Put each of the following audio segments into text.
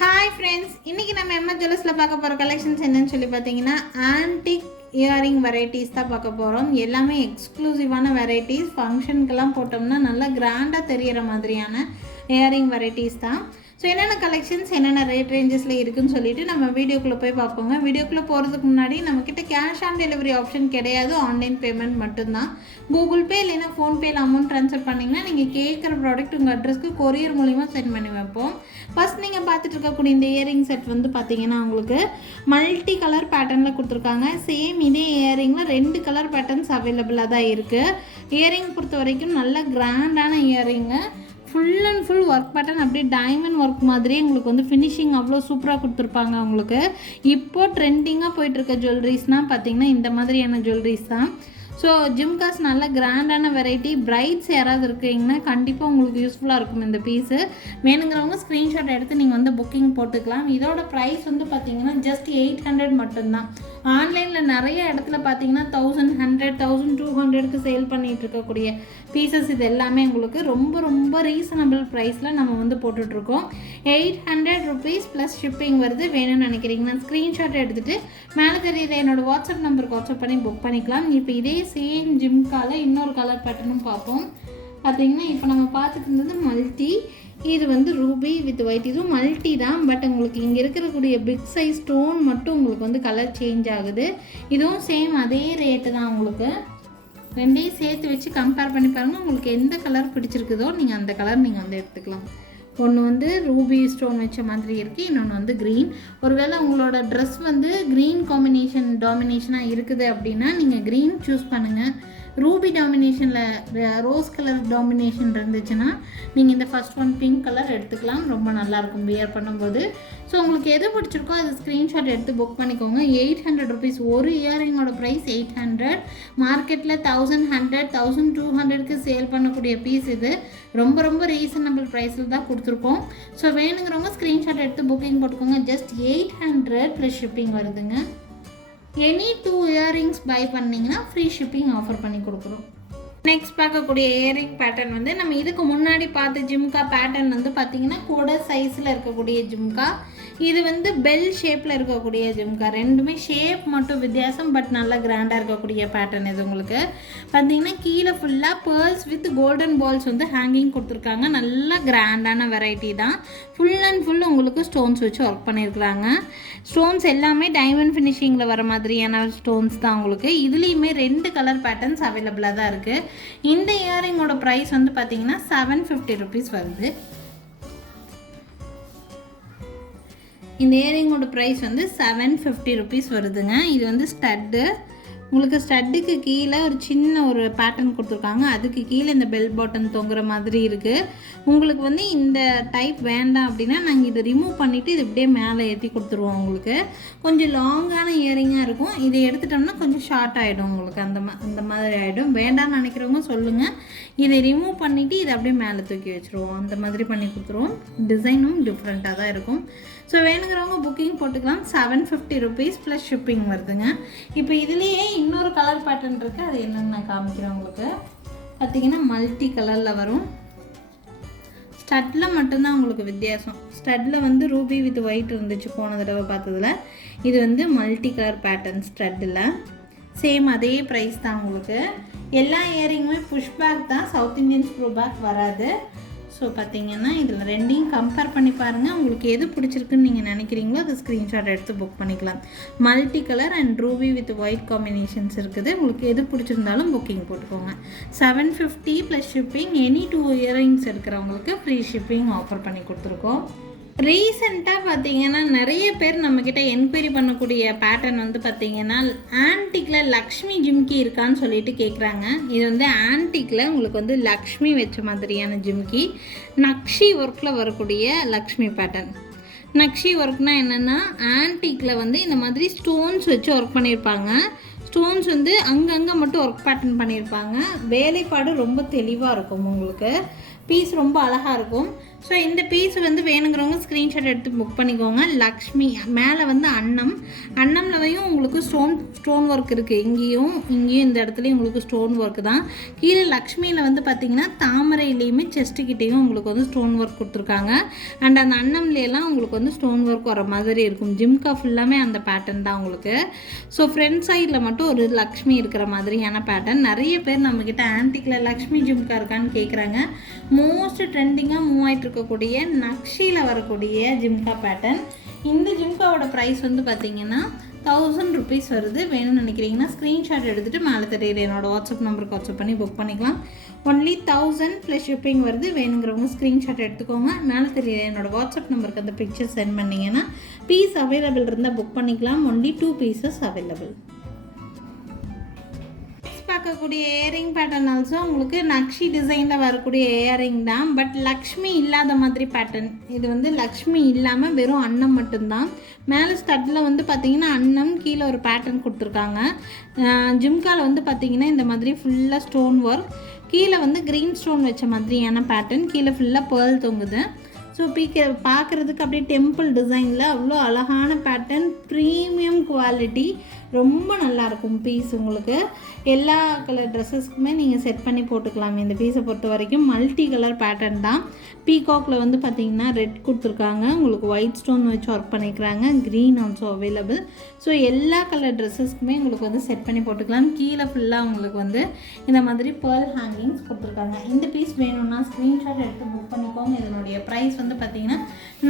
Hi friends இன்றைக்கி நம்ம MS ஜுவல்ஸில் பார்க்க போகிற கலெக்ஷன்ஸ் என்னன்னு சொல்லி பார்த்தீங்கன்னா ஆன்டிக் இயரிங் வெரைட்டிஸ் தான் பார்க்க போகிறோம் எல்லாமே எக்ஸ்க்ளூசிவான வெரைட்டிஸ் ஃபங்க்ஷனுக்கெல்லாம் போட்டோம்னா நல்லா கிராண்டாக தெரிகிற மாதிரியான இயரிங் வெரைட்டிஸ் தான். ஸோ என்னென்ன கலெக்ஷன்ஸ் என்னென்ன ரேட் ரேஞ்சஸில் இருக்குன்னு சொல்லிட்டு நம்ம வீடியோக்குள்ளே போய் பார்ப்போங்க. வீடியோக்குள்ளே போகிறதுக்கு முன்னாடி நம்மக்கிட்ட கேஷ் ஆன் டெலிவரி ஆப்ஷன் கிடையாது. ஆன்லைன் பேமெண்ட் மட்டும்தான். கூகுள் பே இல்லைன்னா ஃபோன்பேயில் அமௌண்ட் ட்ரான்ஸ்ஃபர் பண்ணிங்கன்னா நீங்கள் கேட்குற ப்ராடக்ட் உங்கள் அட்ரஸ்க்கு கொரியர் மூலிமா சென்ட் பண்ணி வைப்போம். ஃபர்ஸ்ட் நீங்கள் பார்த்துட்டு இருக்கக்கூடிய இந்த இயரிங் செட் வந்து பார்த்தீங்கன்னா உங்களுக்கு மல்டி கலர் பேட்டர்னில் கொடுத்துருக்காங்க. சேம் இதே இயரிங்கில் ரெண்டு கலர் பேட்டர்ன்ஸ் அவைலபிளாக தான் இருக்குது இயரிங் பொறுத்த வரைக்கும் நல்ல கிராண்டான earring full and full work pattern அப்படியே டைமண்ட் ஒர்க் மாதிரியே உங்களுக்கு வந்து ஃபினிஷிங் அவ்வளோ சூப்பராக கொடுத்துருப்பாங்க அவங்களுக்கு. இப்போது ட்ரெண்டிங்காக போயிட்டுருக்க ஜுவல்லரிஸ்னால் பார்த்தீங்கன்னா இந்த மாதிரியான ஜுவல்லரிஸ் தான். ஸோ ஜிம்காஸ் நல்ல கிராண்டான வெரைட்டி பிரைட்ஸ் யாராவது இருக்கீங்கன்னா கண்டிப்பாக உங்களுக்கு யூஸ்ஃபுல்லாக இருக்கும் இந்த பீஸு வேணுங்கிறவங்க ஸ்க்ரீன்ஷாட் எடுத்து நீங்கள் வந்து புக்கிங் போட்டுக்கலாம். இதோட ப்ரைஸ் வந்து பார்த்தீங்கன்னா ஜஸ்ட் எயிட் ஹண்ட்ரட் மட்டும்தான். ஆன்லைனில் நிறைய இடத்துல பார்த்தீங்கன்னா தௌசண்ட் ஹண்ட்ரட் தௌசண்ட் டூ ஹண்ட்ரடுக்கு சேல் பண்ணிகிட்டு இருக்கக்கூடிய பீசஸ் இது எல்லாமே உங்களுக்கு ரொம்ப ரொம்ப ரீசனபிள் ப்ரைஸில் நம்ம வந்து போட்டுட்ருக்கோம். Eight hundred rupees plus shipping வருது. வேணும்னு நினைக்கிறீங்கன்னா ஸ்க்ரீன்ஷாட் எடுத்துகிட்டு மேலே தெரியுற என்னோடய வாட்ஸ்அப் நம்பருக்கு வாட்ஸ்அப் பண்ணி புக் பண்ணிக்கலாம். இப்போ இதே சேம் ஜிம்கால இன்னொரு கலர் பேட்டர்னும் பார்ப்போம். பார்த்தீங்கன்னா இப்போ நம்ம பார்த்துட்டு இருந்தது மல்டி இது வந்து ரூபி வித் ஒயிட் இதுவும் மல்டி தான் பட் உங்களுக்கு இங்கே இருக்கக்கூடிய பிக் சைஸ் ஸ்டோன் மட்டும் உங்களுக்கு வந்து கலர் சேஞ்ச் ஆகுது. இதுவும் சேம் அதே ரேட்டு தான் உங்களுக்கு. ரெண்டையும் சேர்த்து வச்சு கம்பேர் பண்ணி பாருங்கள் உங்களுக்கு எந்த கலர் பிடிச்சிருக்குதோ நீங்கள் அந்த கலர் நீங்கள் வந்து எடுத்துக்கலாம். ஒன்று வந்து ரூபி ஸ்டோன் வச்ச மாதிரி இருக்குது இன்னொன்று வந்து க்ரீன் ஒருவேளை உங்களோட ட்ரெஸ் வந்து க்ரீன் காம்பினேஷன் டாமினேஷனாக இருக்குது அப்படின்னா நீங்கள் க்ரீன் சூஸ் பண்ணுங்கள் ரூபி டாமினேஷனில் ரோஸ் கலர் டாமினேஷன் இருந்துச்சுன்னா நீங்கள் இந்த ஃபஸ்ட் ஒன் பிங்க் கலர் எடுத்துக்கலாம். ரொம்ப நல்லாயிருக்கும் வியர் பண்ணும்போது. ஸோ உங்களுக்கு எது பிடிச்சிருக்கோ அது ஸ்க்ரீன்ஷாட் எடுத்து புக் பண்ணிக்கோங்க. எயிட் ஹண்ட்ரட் ருபீஸ் ஒரு இயரிங்கோட ப்ரைஸ் எயிட் ஹண்ட்ரட் மார்க்கெட்டில் தௌசண்ட் ஹண்ட்ரட் தௌசண்ட் டூ ஹண்ட்ரட்க்கு சேல் பண்ணக்கூடிய பீஸ் இது. ரொம்ப ரொம்ப ரீசனபிள் ப்ரைஸில் தான் கொடுத்துருக்கோம். ஸோ வேணுங்கிறவங்க ஸ்க்ரீன்ஷாட் எடுத்து புக்கிங் போட்டுக்கோங்க. Just eight hundred plus shipping வருதுங்க. எனி டூ இயரிங்ஸ் பை பண்ணிங்கன்னா ஃப்ரீ ஷிப்பிங் ஆஃபர் பண்ணி கொடுக்குறோம். நெக்ஸ்ட் பார்க்கக்கூடிய இயரிங் பேட்டர்ன் வந்து நம்ம இதுக்கு முன்னாடி பார்த்த ஜிம்கா பேட்டர்ன் வந்து பார்த்தீங்கன்னா கூட சைஸில் இருக்கக்கூடிய ஜிம்கா. இது வந்து பெல் ஷேப்பில் இருக்கக்கூடிய ஜிம்கா. ரெண்டுமே ஷேப் மட்டும் வித்தியாசம் பட் நல்லா கிராண்டாக இருக்கக்கூடிய பேட்டர்ன் இது உங்களுக்கு. பார்த்தீங்கன்னா கீழே ஃபுல்லாக பேர்ஸ் வித் கோல்டன் பால்ஸ் வந்து ஹேங்கிங் கொடுத்துருக்காங்க. நல்லா கிராண்டான வெரைட்டி தான். ஃபுல் அண்ட் ஃபுல் உங்களுக்கு ஸ்டோன்ஸ் வச்சு ஒர்க் பண்ணியிருக்கிறாங்க. ஸ்டோன்ஸ் எல்லாமே டைமண்ட் ஃபினிஷிங்கில் வர மாதிரியான ஸ்டோன்ஸ் தான் உங்களுக்கு. இதுலேயுமே ரெண்டு கலர் பேட்டர்ன்ஸ் அவைலபிளாக தான் இருக்குது இந்த இயரிங்கோட ப்ரைஸ் வந்து பார்த்தீங்கன்னா செவன் ஃபிஃப்டி ருபீஸ் வருது. இந்த இயரிங்கோட ப்ரைஸ் வந்து செவன் ஃபிஃப்டி ருபீஸ் வருதுங்க. இது வந்து ஸ்டட்டு உங்களுக்கு ஸ்டட்டுக்கு கீழே ஒரு சின்ன ஒரு பேட்டர்ன் கொடுத்துருக்காங்க. அதுக்கு கீழே இந்த பெல் பாட்டன் தொங்குற மாதிரி இருக்குது உங்களுக்கு வந்து இந்த டைப் வேண்டாம் அப்படின்னா நாங்கள் இதை ரிமூவ் பண்ணிவிட்டு இது இப்படியே மேலே ஏற்றி கொடுத்துருவோம் உங்களுக்கு. கொஞ்சம் லாங்கான இயரிங்காக இருக்கும். இதை எடுத்துட்டோம்னா கொஞ்சம் ஷார்ட் ஆகிடும் உங்களுக்கு. அந்த மா அந்த மாதிரி ஆகிடும் வேண்டாம்னு நினைக்கிறவங்க சொல்லுங்கள் இதை ரிமூவ் பண்ணிவிட்டு இதை அப்படியே மேலே தூக்கி வச்சுருவோம். அந்த மாதிரி பண்ணி கொடுத்துருவோம். டிசைனும் டிஃப்ரெண்ட்டாக தான் இருக்கும். ஸோ வேணுங்கிறவங்க புக்கிங் போட்டுக்கலாம். Seven fifty rupees plus shipping வருதுங்க. இப்போ இதுலேயே இன்னொரு கலர் பேட்டர்ன் இருக்குது அது என்னென்னு நான் காமிக்கிறேன் உங்களுக்கு. பார்த்தீங்கன்னா மல்டி கலரில் வரும். ஸ்டட்டில் மட்டும்தான் உங்களுக்கு வித்தியாசம். ஸ்டட்டில் வந்து ரூபி வித் ஒயிட் இருந்துச்சு போன தடவை பார்த்ததுல. இது வந்து மல்டி கலர் பேட்டர்ன் ஸ்டட்டில் சேம் அதே ப்ரைஸ் தான் உங்களுக்கு. எல்லா இயரிங்குமே புஷ் பேக் தான். சவுத் இந்தியன் ஸ்க்ரூ பேக் வராது. ஸோ பார்த்தீங்கன்னா இதில் ரெண்டையும் கம்பேர் பண்ணி பாருங்கள் உங்களுக்கு எது பிடிச்சிருக்குன்னு நீங்கள் நினைக்கிறீங்களோ அதை ஸ்க்ரீன்ஷாட் எடுத்து புக் பண்ணிக்கலாம். Multi colour and ruby with white combinations இருக்குது. உங்களுக்கு எது பிடிச்சிருந்தாலும் புக்கிங் போட்டுக்கோங்க. Seven fifty plus shipping any two earrings இருக்கிறவங்களுக்கு ஃப்ரீ ஷிப்பிங் ஆஃபர் பண்ணி கொடுத்துருக்கோம். ரீசெண்டாக பார்த்தீங்கன்னா நிறைய பேர் நம்மக்கிட்ட என்கொயரி பண்ணக்கூடிய பேட்டர்ன் வந்து பார்த்தீங்கன்னா ஆன்டிக்கில் லக்ஷ்மி ஜிம்கி இருக்கான்னு சொல்லிட்டு கேட்குறாங்க இது வந்து ஆன்டிக்கில் உங்களுக்கு வந்து லக்ஷ்மி வச்ச மாதிரியான ஜிம்கி. நக்ஷி ஒர்க்கில் வரக்கூடிய லக்ஷ்மி பேட்டர்ன் நக்ஷி ஒர்க்னா என்னென்னா ஆன்டிக்கில் வந்து இந்த மாதிரி ஸ்டோன்ஸ் வச்சு ஒர்க் பண்ணியிருப்பாங்க ஸ்டோன்ஸ் வந்து அங்கங்கே மட்டும் ஒர்க் பேட்டர்ன் பண்ணியிருப்பாங்க வேலைப்பாடு ரொம்ப தெளிவாக இருக்கும் உங்களுக்கு. பீஸ் ரொம்ப அழகாக இருக்கும். ஸோ இந்த பீஸ் வந்து வேணுங்கிறவங்க ஸ்க்ரீன்ஷாட் எடுத்து புக் பண்ணிக்கோங்க. லக்ஷ்மி மேலே வந்து அன்னம். அன்னம்லவையும் உங்களுக்கு ஸ்டோன் ஸ்டோன் ஒர்க் இருக்குது இங்கேயும் இங்கேயும் இந்த இடத்துலையும் உங்களுக்கு ஸ்டோன் ஒர்க் தான். கீழே லக்ஷ்மியில் வந்து பார்த்தீங்கன்னா தாமரையிலையுமே செஸ்ட்டு கிட்டேயும் உங்களுக்கு வந்து ஸ்டோன் ஒர்க் கொடுத்துருக்காங்க. அண்ட் அந்த அன்னம்லையெல்லாம் உங்களுக்கு வந்து ஸ்டோன் ஒர்க் வர மாதிரி இருக்கும். ஜிம்கா ஃபுல்லாமே அந்த பேட்டர்ன் தான் உங்களுக்கு. ஸோ ஃப்ரண்ட் சைடில் மட்டும் ஒரு லக்ஷ்மி இருக்கிற மாதிரியான பேட்டர்ன் நிறைய பேர் நம்மக்கிட்ட ஆன்டிக்கில் லக்ஷ்மி ஜிம்கா இருக்கான்னு கேட்குறாங்க மோஸ்ட் ட்ரெண்டிங்காக மூவ் ஆகிட்டு இருக்கக்கூடிய நக்ஷியில் வரக்கூடிய ஜிம்கா பேட்டர்ன் இந்த ஜிம்காவோட ப்ரைஸ் வந்து பார்த்தீங்கன்னா தௌசண்ட் ருபீஸ் வருது. வேணும்னு நினைக்கிறீங்கன்னா ஸ்க்ரீன்ஷாட் எடுத்துகிட்டு மேலே தெரியுற என்னோட வாட்ஸ்அப் நம்பருக்கு வாட்ஸ்அப் பண்ணி புக் பண்ணிக்கலாம். ஒன்லி தௌசண்ட் ப்ளஸ் ஷிப்பிங் வருது. வேணுங்கிறவங்க ஸ்க்ரீன்ஷாட் எடுத்துக்கோங்க. மேலே தெரியுற என்னோடய வாட்ஸ்அப் நம்பருக்கு அந்த பிக்சர் சென்ட் பண்ணிங்கன்னா பீஸ் அவைலபிள் இருந்தால் புக் பண்ணிக்கலாம். ஒன்லி டூ பீசஸ் அவைலபிள் பார்க்கக்கூடிய இயரிங் பேட்டர்ன் ஆல்சோ உங்களுக்கு நக்ஷி டிசைனில் வரக்கூடிய இயரிங் தான். பட் லக்ஷ்மி இல்லாத மாதிரி பேட்டர்ன் இது வந்து லக்ஷ்மி இல்லாமல் வெறும் அன்னம் மட்டும்தான். மேலே ஸ்டட்டில் வந்து பார்த்தீங்கன்னா அன்னம் கீழே ஒரு பேட்டர்ன் கொடுத்துருக்காங்க. ஜிம்காவில் வந்து பார்த்தீங்கன்னா இந்த மாதிரி ஃபுல்லாக ஸ்டோன் ஒர்க் கீழே வந்து க்ரீன் ஸ்டோன் வச்ச மாதிரியான பேட்டர்ன் கீழே ஃபுல்லாக பேர்ல் தொங்குது. ஸோ பீக்க பார்க்குறதுக்கு அப்படியே டெம்பிள் டிசைனில் அவ்வளோ அழகான பேட்டர்ன் ப்ரீமியம் குவாலிட்டி ரொம்ப நல்லாயிருக்கும் பீஸ் உங்களுக்கு. எல்லா கலர் ட்ரெஸ்ஸஸ்க்குமே நீங்கள் செட் பண்ணி போட்டுக்கலாம். இந்த பீஸை பொறுத்த வரைக்கும் மல்டி கலர் பேட்டர்ன் தான். பீகாக்கில் வந்து பார்த்தீங்கன்னா ரெட் கொடுத்துருக்காங்க. உங்களுக்கு ஒயிட் ஸ்டோன் வச்சு ஒர்க் பண்ணிக்கிறாங்க. க்ரீன் ஆல்சோ அவைலபிள் ஸோ எல்லா கலர் ட்ரெஸ்ஸஸ்க்குமே உங்களுக்கு வந்து செட் பண்ணி போட்டுக்கலாம். கீழே ஃபுல்லாக உங்களுக்கு வந்து இந்த மாதிரி பேர்ல் ஹேங்கிங்ஸ் கொடுத்துருக்காங்க. இந்த பீஸ் வேணும்னா ஸ்க்ரீன்ஷாட் எடுத்து புக் பண்ணிக்கோங்க. இதனுடைய ப்ரைஸ் வந்து பார்த்தீங்கன்னா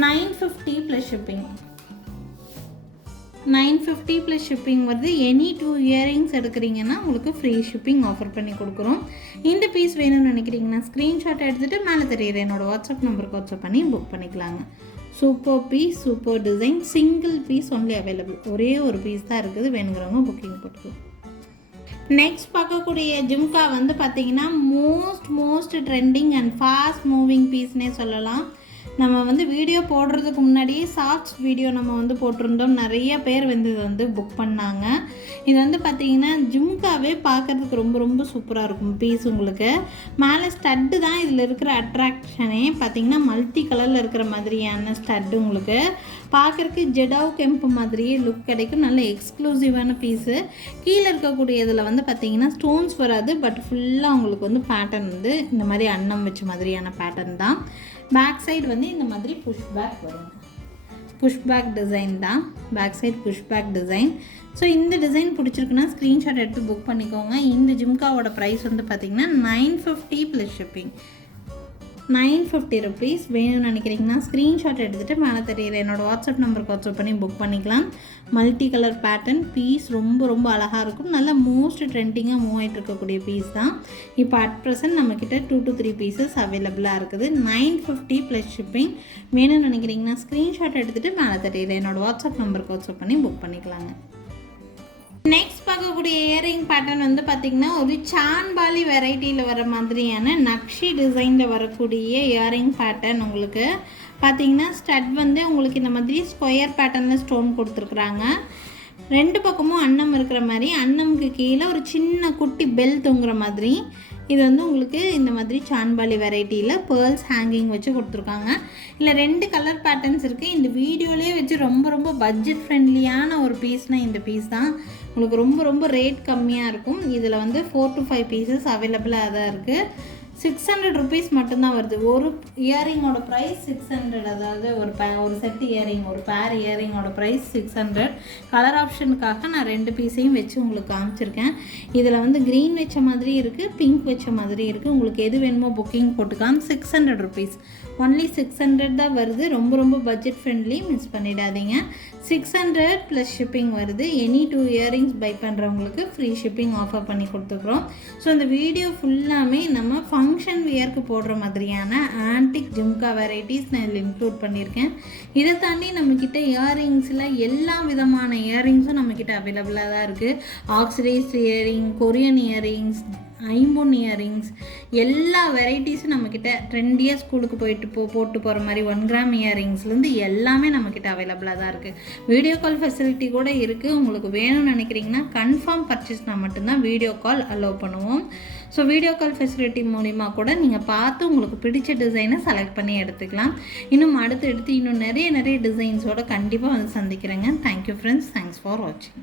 nine fifty plus shipping nine fifty plus shipping வருது எனி டூ இயரிங்ஸ் எடுக்கிறீங்கன்னா உங்களுக்கு ஃப்ரீ ஷிப்பிங் ஆஃபர் பண்ணி கொடுக்குறோம். இந்த பீஸ் வேணும்னு நினைக்கிறீங்கன்னா ஸ்க்ரீன்ஷாட் எடுத்துகிட்டு மேலே தெரியுற என்னோட வாட்ஸ்அப் நம்பருக்கு வாட்ஸ்அப் பண்ணி புக் பண்ணிக்கலாங்க. Super piece super design single piece only available ஒரே ஒரு பீஸ் தான் இருக்குது. வேணுங்கிறவங்க புக்கிங் போட்டுக்கலாம் நெக்ஸ்ட் பார்க்கக்கூடிய ஜிம்கா வந்து பார்த்தீங்கன்னா most most trending and fast moving பீஸ்னே சொல்லலாம். நம்ம வந்து வீடியோ போடுறதுக்கு முன்னாடியே ஷார்ட்ஸ் வீடியோ நம்ம வந்து போட்டிருந்தோம். நிறைய பேர் வந்து இதை வந்து புக் பண்ணாங்க. இது வந்து பார்த்தீங்கன்னா ஜும்காவே பார்க்குறதுக்கு ரொம்ப ரொம்ப சூப்பராக இருக்கும் பீஸ் உங்களுக்கு. மேலே ஸ்டட்டு தான் இதில் இருக்கிற அட்ராக்ஷனே பார்த்தீங்கன்னா மல்டி கலரில் இருக்கிற மாதிரியான ஸ்டட்டு உங்களுக்கு. பார்க்குறக்கு ஜெடாவ் கெம்பு மாதிரியே லுக் கிடைக்கும். நல்ல எக்ஸ்க்ளூசிவான பீஸு கீழே இருக்கக்கூடிய இதில் வந்து பார்த்தீங்கன்னா ஸ்டோன்ஸ் வராது பட் ஃபுல்லாக உங்களுக்கு வந்து பேட்டர்ன் வந்து இந்த மாதிரி அன்னம் வச்ச மாதிரியான பேட்டர்ன் தான். பேக் சைடு வந்து இந்த மாதிரி புஷ் பேக் வரும். புஷ் பேக் டிசைன் தான். Back side push back design so இந்த டிசைன் பிடிச்சிருக்குன்னா ஸ்க்ரீன்ஷாட் எடுத்து புக் பண்ணிக்கோங்க. இந்த ஜிம்காவோட ப்ரைஸ் வந்து பார்த்தீங்கன்னா nine fifty plus shipping nine fifty rupees வேணும்னு நினைக்கிறீங்கன்னா ஸ்க்ரீன்ஷாட் எடுத்துகிட்டு மேலே தெரியுற என்னோடய வாட்ஸ்அப் நம்பருக்கு வாட்ஸ்அப் பண்ணி புக் பண்ணிக்கலாம். மல்டி கலர் பேட்டர்ன் பீஸ் ரொம்ப ரொம்ப அழகாக இருக்கும். நல்ல மோஸ்ட் ட்ரெண்டிங்காக மூவ் ஆகிட்டு இருக்கக்கூடிய பீஸ் தான். இப்போ அட் ப்ரெசன்ட் நம்மக்கிட்ட டூ டு த்ரீ பீசஸ் அவைலபிளாக இருக்குது. நைன் ஃபிஃப்டி ப்ளஸ் ஷிப்பிங் வேணும்னு நினைக்கிறீங்கன்னா ஸ்க்ரீன்ஷாட் எடுத்துகிட்டு மேலே தெரியுற என்னோடய வாட்ஸ்அப் நம்பருக்கு வாட்ஸ்அப் பண்ணி புக் பண்ணிக்கலாங்க. பார்க்கக்கூடிய இயரிங் பேட்டர்ன் வந்து பார்த்திங்கன்னா ஒரு சான்பாலி வெரைட்டியில் வர மாதிரியான நக்ஷி டிசைனில் வரக்கூடிய இயரிங் பேட்டர்ன் உங்களுக்கு. பார்த்திங்கன்னா ஸ்டட் வந்து உங்களுக்கு இந்த மாதிரி ஸ்கொயர் பேட்டர்னில் ஸ்டோன் கொடுத்துருக்குறாங்க. ரெண்டு பக்கமும் அன்னம் இருக்கிற மாதிரி அன்னமுக்கு கீழே ஒரு சின்ன குட்டி பெல் தொங்குற மாதிரி இது வந்து உங்களுக்கு இந்த மாதிரி சான்பாலி வெரைட்டியில் பேர்ல்ஸ் ஹேங்கிங் வச்சு கொடுத்துருக்காங்க. இல்லை ரெண்டு கலர் பேட்டர்ன்ஸ் இருக்குது இந்த வீடியோலேயே வச்சு ரொம்ப ரொம்ப பட்ஜெட் ஃப்ரெண்ட்லியான ஒரு பீஸ்னால் இந்த பீஸ் தான். உங்களுக்கு ரொம்ப ரொம்ப ரேட் கம்மியாக இருக்கும். இதில் வந்து ஃபோர் டு ஃபைவ் பீசஸ் அவைலபிளாக தான் இருக்குது சிக்ஸ் ஹண்ட்ரட் ருபீஸ் மட்டும்தான் வருது. ஒரு இயரிங்கோட ப்ரைஸ் சிக்ஸ் ஹண்ட்ரட் அதாவது ஒரு பே ஒரு செட் இயரிங் ஒரு பேர் இயரிங்கோட ப்ரைஸ் சிக்ஸ் ஹண்ட்ரட் கலர் ஆப்ஷனுக்காக நான் ரெண்டு பீஸையும் வச்சு உங்களுக்கு காமிச்சிருக்கேன். இதில் வந்து க்ரீன் வச்ச மாதிரி இருக்குது பிங்க் வச்ச மாதிரி இருக்குது உங்களுக்கு எது வேணுமோ புக்கிங் போட்டுக்கலாம் six hundred rupees only six hundred தான் வருது. ரொம்ப ரொம்ப பட்ஜெட் ஃப்ரெண்ட்லி மிஸ் பண்ணிடாதீங்க. சிக்ஸ் ஹண்ட்ரட் ப்ளஸ் ஷிப்பிங் வருது. எனி டூ இயரிங்ஸ் பை பண்ணுறவங்களுக்கு ஃப்ரீ ஷிப்பிங் ஆஃபர் பண்ணி கொடுத்துக்குறோம். ஸோ இந்த வீடியோ ஃபுல்லாமே நம்ம ஃபங்க்ஷன் வியர்க்கு போடுற மாதிரியான ஆன்டிக் ஜும்கா வெரைட்டிஸ் நான் இதில் இன்க்ளூட் பண்ணியிருக்கேன். இதை தாண்டி நம்மக்கிட்ட இயரிங்ஸில் எல்லா விதமான இயரிங்ஸும் நம்மக்கிட்ட அவைலபிளாக தான் இருக்குது ஆக்சிடைஸ் இயரிங் கொரியன் இயரிங்ஸ் ஐம்பொன் இயரிங்ஸ் எல்லா வெரைட்டிஸும் நம்மக்கிட்ட ட்ரெண்டியாக ஸ்கூலுக்கு போயிட்டு போ போட்டு போகிற மாதிரி ஒன் கிராம் இயரிங்ஸ்லேருந்து எல்லாமே நம்மக்கிட்ட அவைலபிளாக தான் இருக்குது வீடியோ கால் ஃபெசிலிட்டி கூட இருக்குது உங்களுக்கு வேணும்னு நினைக்கிறீங்கன்னா கன்ஃபார்ம் பர்ச்சேஸ்னால் மட்டும்தான் வீடியோ கால் அலோவ் பண்ணுவோம். ஸோ வீடியோ கால் ஃபெசிலிட்டி மூலிமா கூட நீங்கள் பார்த்து உங்களுக்கு பிடிச்ச டிசைனை செலக்ட் பண்ணி எடுத்துக்கலாம். இன்னும் அடுத்து எடுத்து இன்னும் நிறைய நிறைய டிசைன்ஸோட கண்டிப்பாக வந்து சந்திக்கிறேங்க. Thank you friends thanks for வாட்சிங்